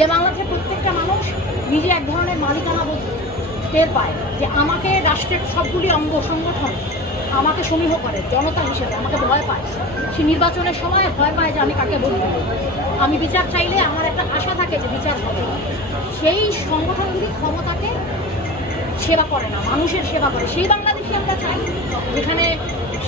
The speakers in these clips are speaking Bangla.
যে বাংলাদেশের প্রত্যেকটা মানুষ নিজে এক ধরনের মালিকানা বোধ টের পায় যে আমাকে রাষ্ট্রের সবগুলি অঙ্গ সংগঠন আমাকে সমীহ করে জনতা হিসেবে, আমাকে ভয় পায়। সে নির্বাচনের সময় ভয় পায় যে আমি কাকে ভোট দেব। আমি বিচার চাইলে আমার একটা আশা থাকে যে বিচার হবে। সেই সংগঠনগুলি ক্ষমতাকে সেবা করে না, মানুষের সেবা করে। সেই বাংলাদেশে আমরা চাই যেখানে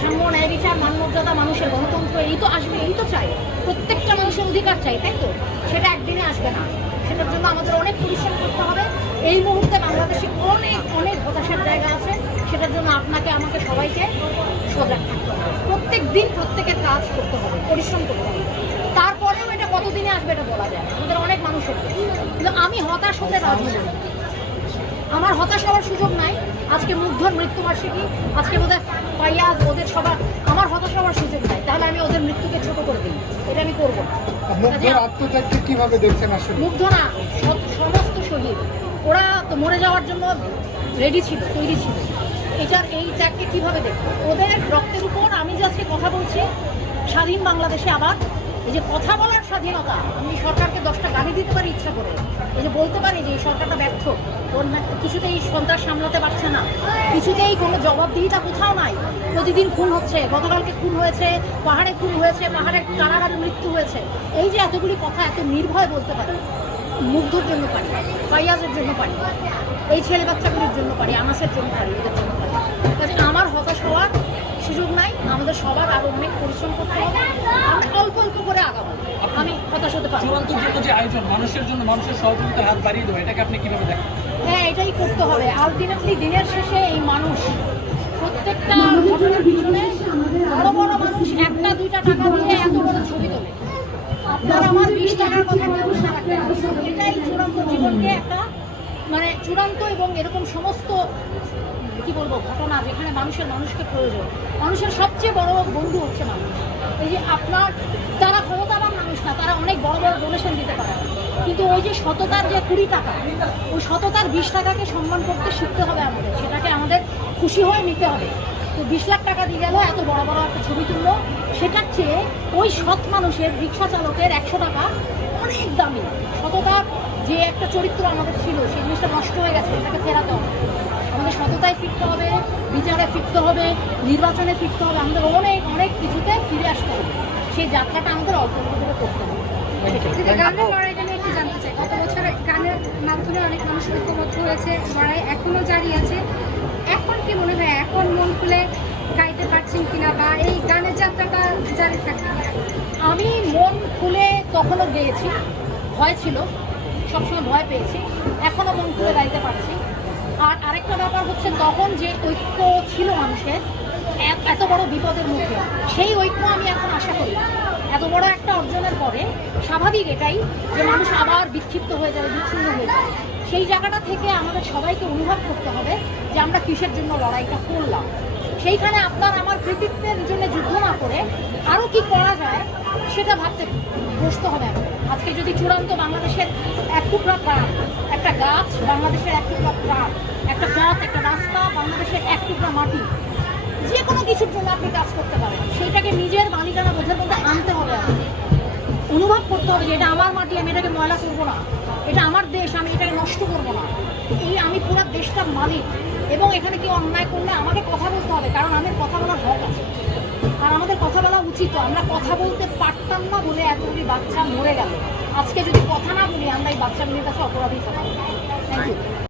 সাম্য, ন্যায় বিচার, মানমর্যাদা, মানুষের গণতন্ত্র, এই তো আসবে, এই তো চাই। প্রত্যেকটা মানুষের অধিকার চাই, তাই তো? সেটা একদিনে আসবে না, সেটার জন্য আমাদের অনেক পরিশ্রম করতে হবে। এই মুহূর্তে বাংলাদেশে অনেক অনেক হতাশার জায়গা আছে, সেটার জন্য আপনাকে আমাকে সবাইকে সজাগ থাকতে হবে। প্রত্যেক দিন প্রত্যেকের কাজ করতে হবে, পরিশ্রম করতে হবে। তারপরেও এটা কতদিনে আসবে এটা বলা যায়, আমাদের অনেক মানুষের। কিন্তু আমি হতাশ হতে রাজি নই, আমার হতাশ হওয়ার সুযোগ নাই। আজকে মুগ্ধর মৃত্যুবার্ষিকী, আজকে বোধহয় ফাইয়াজ, ওদের সবার, আমার হতাশ হওয়ার সুযোগ নাই। তাহলে আমি ওদের মৃত্যুকে ছোট করে দিই, এটা আমি করবো না। আত্মত্যাগকে কিভাবে দেখছেন আসলে? মুগ্ধ না, সমস্ত শহীদ, ওরা তো মরে যাওয়ার জন্য রেডি ছিল, তৈরি ছিল। এই ত্যাগকে কীভাবে দেখবো? ওদের রক্তের উপর আমি যে আজকে কথা বলছি, স্বাধীন বাংলাদেশে আবার এই যে কথা বলার স্বাধীনতা, আমি সরকারকে 10টা গালি দিতে পারি ইচ্ছা করে, এই যে বলতে পারি যে এই সরকারটা ব্যর্থ, ওর কিছুতেই সন্ত্রাস সামলাতে পারছে না, কিছুতেই কোনো জবাবদিহিতা কোথাও নাই, প্রতিদিন খুন হচ্ছে, গতকালকে খুন হয়েছে, পাহাড়ে খুন হয়েছে, পাহাড়ে কারাগারে মৃত্যু হয়েছে। এই যে এতগুলি কথা এত নির্ভয় বলতে পারি, মুগ্ধর জন্য পারি, ফাইয়াজের জন্য পারি, এই ছেলে বাচ্চাগুলির জন্য পারি, আনাসের জন্য পারি, এদের জন্য পারি। কাজে আমার হতাশ হওয়ার সুযোগ নাই, আমাদের সবার আরও অনেক পরিশ্রম করতে হবে, আমরা অল্প অল্প করে আগাবো। আমি হতাশ হতে পারি। চূড়ান্ত জন্য যে আয়োজন, মানুষের জন্য মানুষের সহযোগিতার হাত বাড়িয়ে দেবো, এটাকে আপনি কিভাবে দেখেন? হ্যাঁ, এটাই করতে হবে। আলটিমেটলি দিনের শেষে এই মানুষ, প্রত্যেকটা ঘটনার পিছনে বড় বড় মানুষ 1-2 টাকা দিয়ে এত বড় ছবি তোলে। আপনার আমার 20 টাকার কথা বলতে পারবেন, এটাই চূড়ান্ত জীবনকে একটা মানে চূড়ান্ত, এবং এরকম সমস্ত কি বলবো ঘটনা যেখানে মানুষকে প্রয়োজন, মানুষের সবচেয়ে বড় বন্ধু হচ্ছে মানুষ। এই যে আপনার, তারা ক্ষমতাবান মানুষ না, তারা অনেক বড় বড় ডোনেশন দিতে পারে, কিন্তু ওই যে সততার যে 20 টাকা, ওই সততার 20 টাকাকে সম্মান করতে শিখতে হবে আমাদের, সেটাকে আমাদের খুশি হয়ে নিতে হবে। তো 20 লাখ টাকা দিয়ে গেল, এত বড় বড় একটা ছবি তুললো, সেটার চেয়ে ওই সৎ মানুষের, রিক্সা চালকের 100 টাকা অনেক দামি। সততার যে একটা চরিত্র আমাদের ছিল, সেই জিনিসটা নষ্ট হয়ে গেছে, সেটাকে ফেরাতে হবে। আমাদের সততায় ফিরতে হবে, বিচারে ফিরতে হবে, নির্বাচনে ফিরতে হবে, আমাদের অনেক অনেক কিছুতে ফিরে আসতে হবে। সেই যাত্রাটা আমাদের অল্প অল্প করে করতে হবে। গানের লড়াইটা নিয়ে একটু জানতে চাই। গত বছর গানের মাধ্যমে অনেক মানুষ ঐক্যবদ্ধ হয়েছে, লড়াই এখনো জারি আছে। এখন কি মনে হয়, এখন মন খুলে গাইতে পারছেন কিনা, বা এই গানের যাত্রাটা জারি থাকবে? আমি মন খুলে তখনও গেয়েছি, ভয় ছিল, সবসময় ভয় পেয়েছি, এখনও মন খুলে গাইতে পারছি। আর আরেকটা ব্যাপার হচ্ছে, তখন যে ঐক্য ছিল মানুষের এত বড় বিপদের মুখে, সেই ঐক্য আমি এখন আশা করি। এত বড় একটা অর্জনের পরে স্বাভাবিক এটাই যে মানুষ আবার বিক্ষিপ্ত হয়ে যাবে, বিচ্ছিন্ন হয়ে যাবে। সেই জায়গাটা থেকে আমাদের সবাইকে অনুভব করতে হবে যে আমরা কিসের জন্য লড়াইটা করলাম। সেইখানে আপনার আমার কৃতিত্বের জন্য যুদ্ধ না করে আরও কি করা যায় সেটা ভাবতে বসতে হবে আমাদের। আজকে যদি চূড়ান্ত বাংলাদেশের এক টুকরা প্রাণ, একটা গাছ, বাংলাদেশের এক টুকরা প্রাণ, একটা পথ, একটা রাস্তা, বাংলাদেশের এক টুকরা মাটি, যে কোনো কিছুর জন্য আপনি কাজ করতে পারেন, সেইটাকে নিজের মালিকানা বোঝার মধ্যে আনতে হবে। আমাকে অনুভব করতে হবে যে এটা আমার মাটি, আমি এটাকে ময়লা করবো না, এটা আমার দেশ, আমি এটাকে নষ্ট করবো না, এই আমি পুরো দেশটার মালিক। এবং এখানে কি অন্যায় করলে আমাকে কথা বলতে হবে, কারণ আমার কথা বলার হক আছে, আর আমাদের কথা বলা উচিত। আমরা কথা বলতে পারতাম না বলে এতগুলি বাচ্চা মরে গেল। আজকে যদি কথা না বলি, আমরা এই বাচ্চাগুলির কাছে অপরাধী থাকবো।